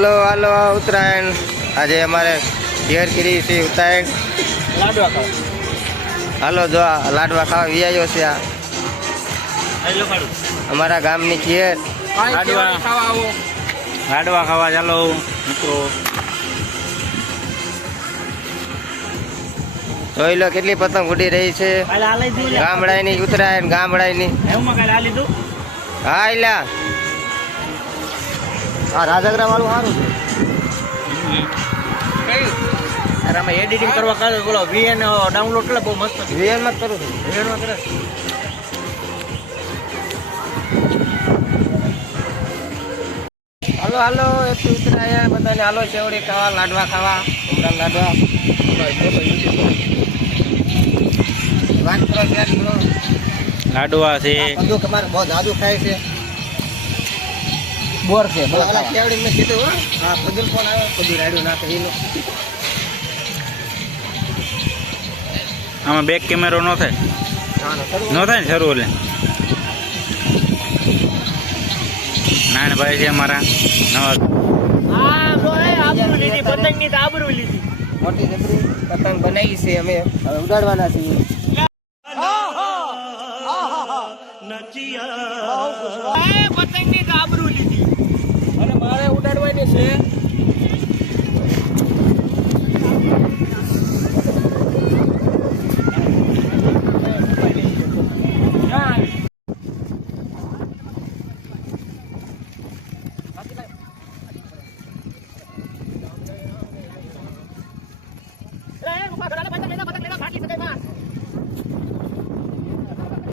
હાલો હાલો ઉત્તરાયણ આજે અમારે ઘેર કરી છે ઉત્તરાયણ લાડવા ખાવા. હાલો જો આ લાડવા ખાવા વિયાયો છે આ અમારા ગામની ઘેર લાડવા ખાવા ચાલો મિત્રો. જોઈ લો કેટલી પતંગ ઉડી રહી છે ગામડાની ઉત્તરાયણ ગામડાની. હા એલા આ રાજગરા વાળું સારું છે. અરે અમે એડિટિંગ કરવા કાઢે બોલો વીએન ડાઉનલોડ કરે બહુ મસ્ત છે. વીએન માં કરું છું. વીએન માં કરે. હાલો હાલો એટલી ઉત્તરાયણ બધાને હાલો ચેવડી ખાવા લાડવા ખાવા ઉમરા લાડવા વાત કરો ત્યાં કરો. લાડવા છે બધું તમારે બહુ જાદુ ખાય છે. બોર છે ઓલા કેવડી મેં કીધું હો. હા બધું ફોન આવ્યો બધું રાડ્યું નાખે એનો. આમાં બેક કેમેરો નો થાય નો થાય ને શરૂ એટલે નાના ભાઈ છે અમારા નવા મોટી જબરી પતંગ બનાવી છે અમે હવે ઉડાડવાના છીએ. પતંગની આબરૂ લીધી અને મારે ઉડાડવાની છે.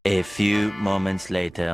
A few moments later.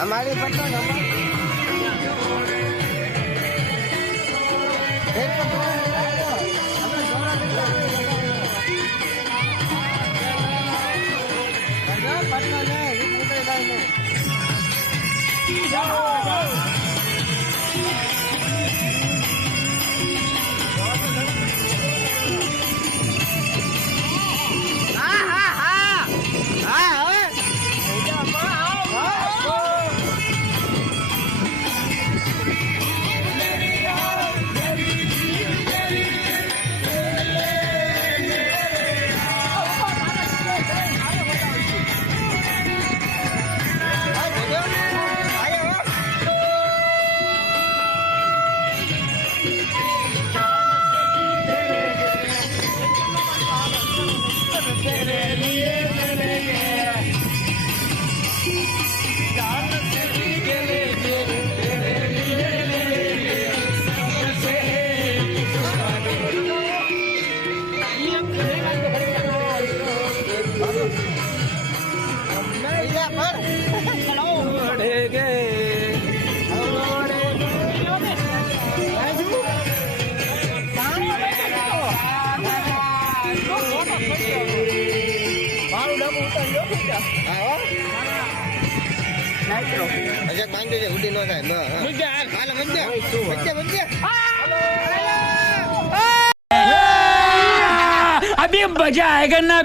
हमारी पतंग उड़ी नो अभी मजा आएगा ना.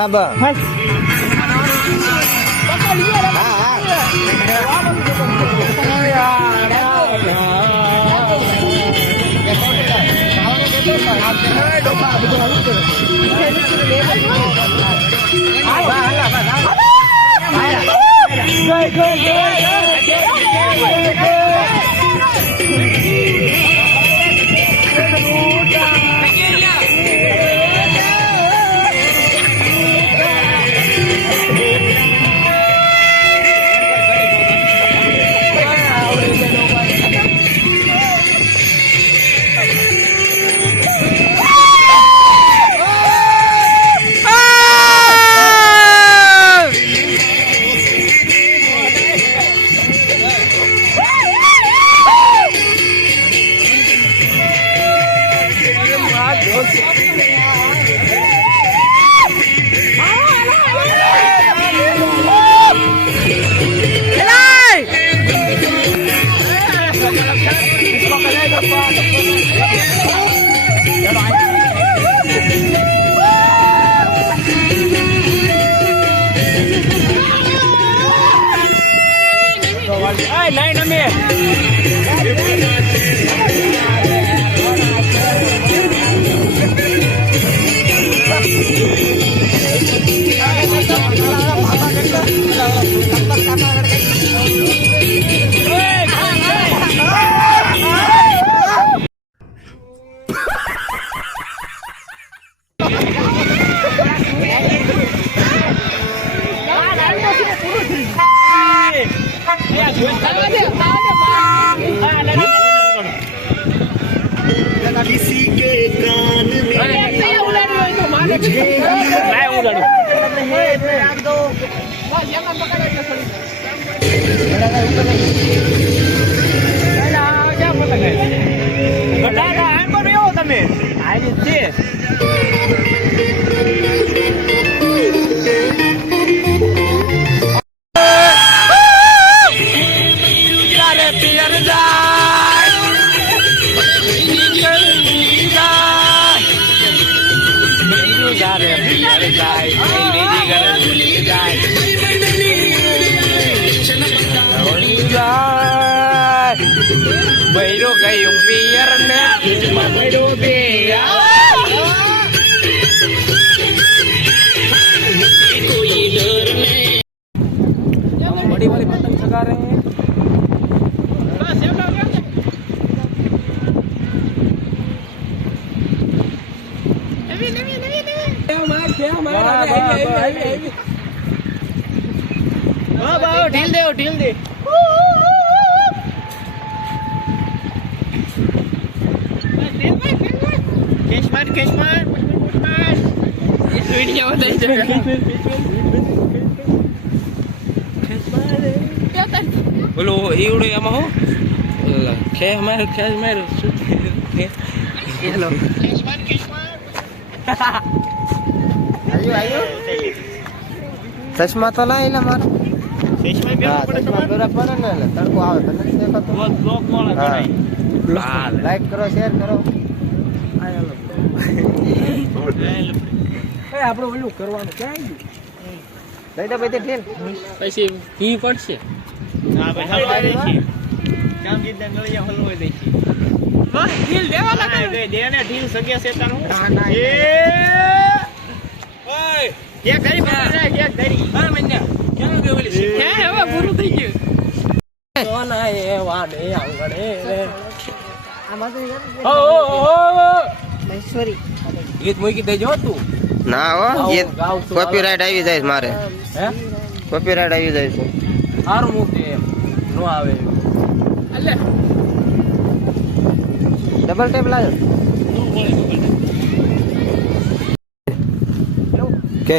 હા બસ હા હા Bairu gayung biar ne bairu biar बड़ी वाली पतंग चगा रहे हैं ढील दे कैश मार इस वीडियो में नहीं जाएगा बोलो ईवड़े एमा हो खेस मार हेलो આયો ચશ્મા તો લાયેલા મારે ચશ્મા પડે ને તડકો આવે તો નથી દેખાતો બ્લોક વાળા લાઈક કરો શેર કરો આપણે ઓલું કરવાનું ક્યાં દઈ દે ભાઈ ઠીલ પછી કી પડશે હા ભાઈ હલવા દેખી કામ જીત નળિયા હલવા દેખી બસ ઢીલ દેવા લાગે દે ને ઢીલ સગ્યા છે તારું એ ઓય કે કરી પકડા કે કરી હા મને કેમ ગોલી છે હે હવે પૂરું થઈ ગયું સોના એ વાડે આંગણે ઓ મહેશ્વરી ગીત મૂકી દેજો તું ના હો ગીત કોપીરાઈટ આવી જાય મારે હે કોપીરાઈટ આવી જાય છે સારું મૂકજે એમ નો આવે અલે ડબલ ટેપ લાજો કે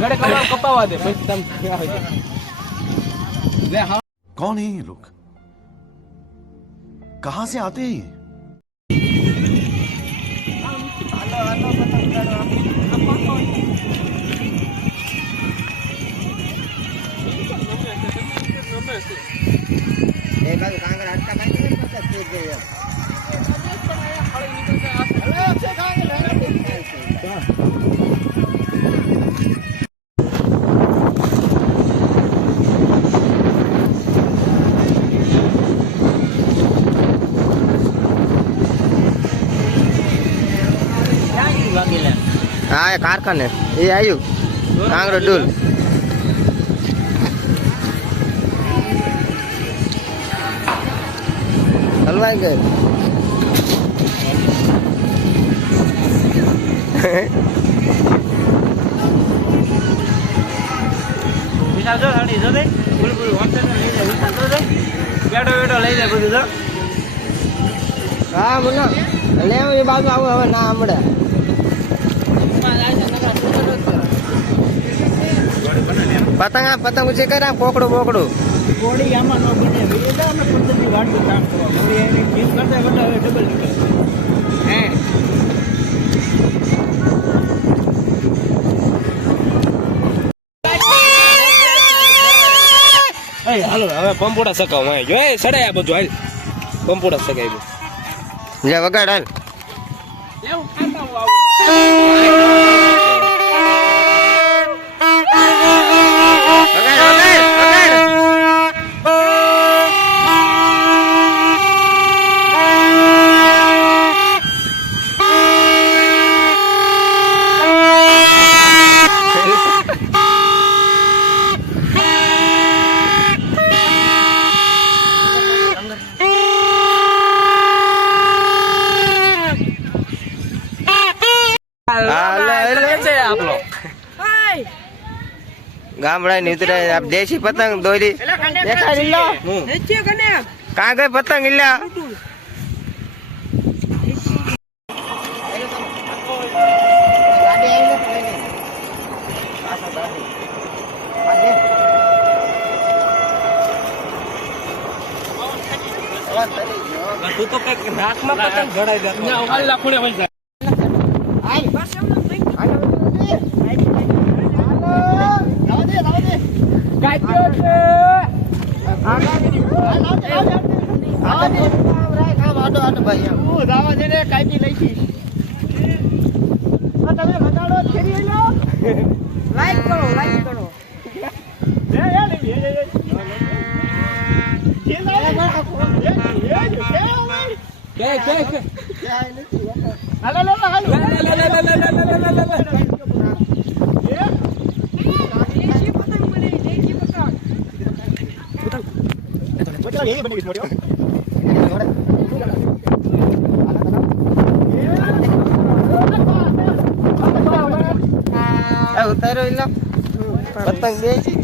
ઘરે કપાવા દે પછી તમે લે હા कौन है ये लोग कहां से आते हैं ये? હા એ કારખાને એ આવ્યું કાંગરો ડૂલ હલવાઈ ગયું વિશાલ જો સાડી જો દે ફૂલ ફૂલ વોટ્સએપ લઈ જાય વિશાલ જો દે બેઠો બેઠો લઈ જાય બધું જો હા બોલો લે એ બાજુ આવું હવે ના હમણે પતંગ ઊંચી કર્યા પોકડું બોકડું કોડી આમાં ન બને એટલે અમે પદ્ધતિ વાળું કામ કરવા કોડી એની ચીજ કરતા કરતા હવે ડબલ નીકળે હે એ હાલો હવે પંપોડા સકાવ માં જો એ સડાય બધું હાલ પંપોડા સકાય જા વગાડ હાલ લેવું ખાતા આવું ગામડા ની ઉતરાય આપ દેશી પતંગ દોરી દેખાય લીલો કાં ગઈ પતંગ લીલા તું તો કઈક નાકમાં પતંગ ઘડાઈ દે ના હાલ લાખોડે વઈ જાય ઉતારો લો પતંગ દેશી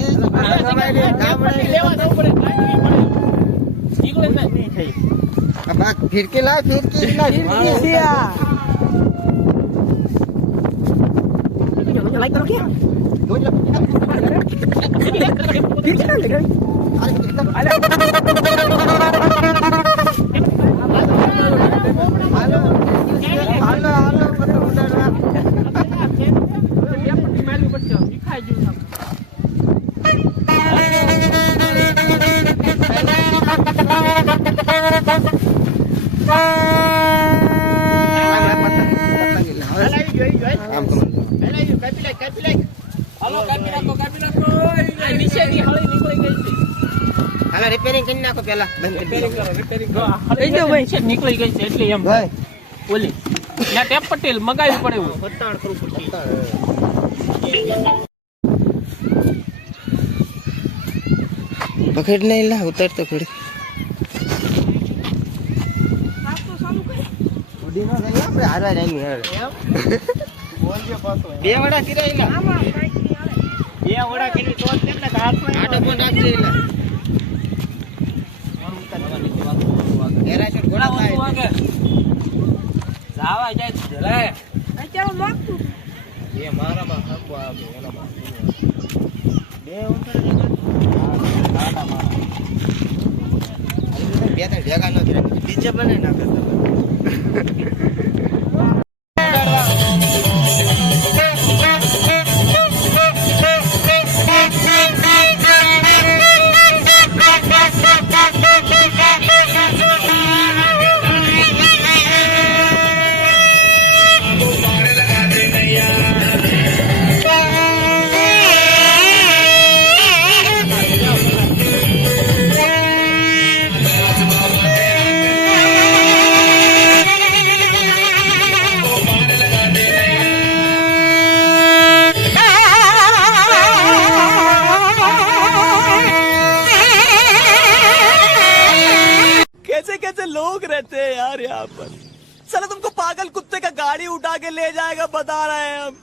ફિરકી લાવ ફિરકી રિપેરિંગ કરી નાખો પેલા નીકળી ગઈ છે એટલે એમ ઓલી ત્યાં ટેપ પટેલ મગાવી પડે એવું બતાડ કરવું પડશે પકડ નહીં લા ઉતર તો ખડી આપણે હારવા જાય બે વડા કિરાયેલા બે વડા કરી તો તેમને હાથમાં આટો પણ રાખજે જાવા જાય જલે અત્યારે માગતું એ મારામાં હકવો આવે એનામાં બે ઉતર બે ત્રણ ભેગા ન કરે ડીજે બનાવી નાખે कैसे लोग रहते हैं यार यहाँ पर। साला तुमको पागल कुत्ते का गाड़ी उठा के ले जाएगा बता रहे हैं हम।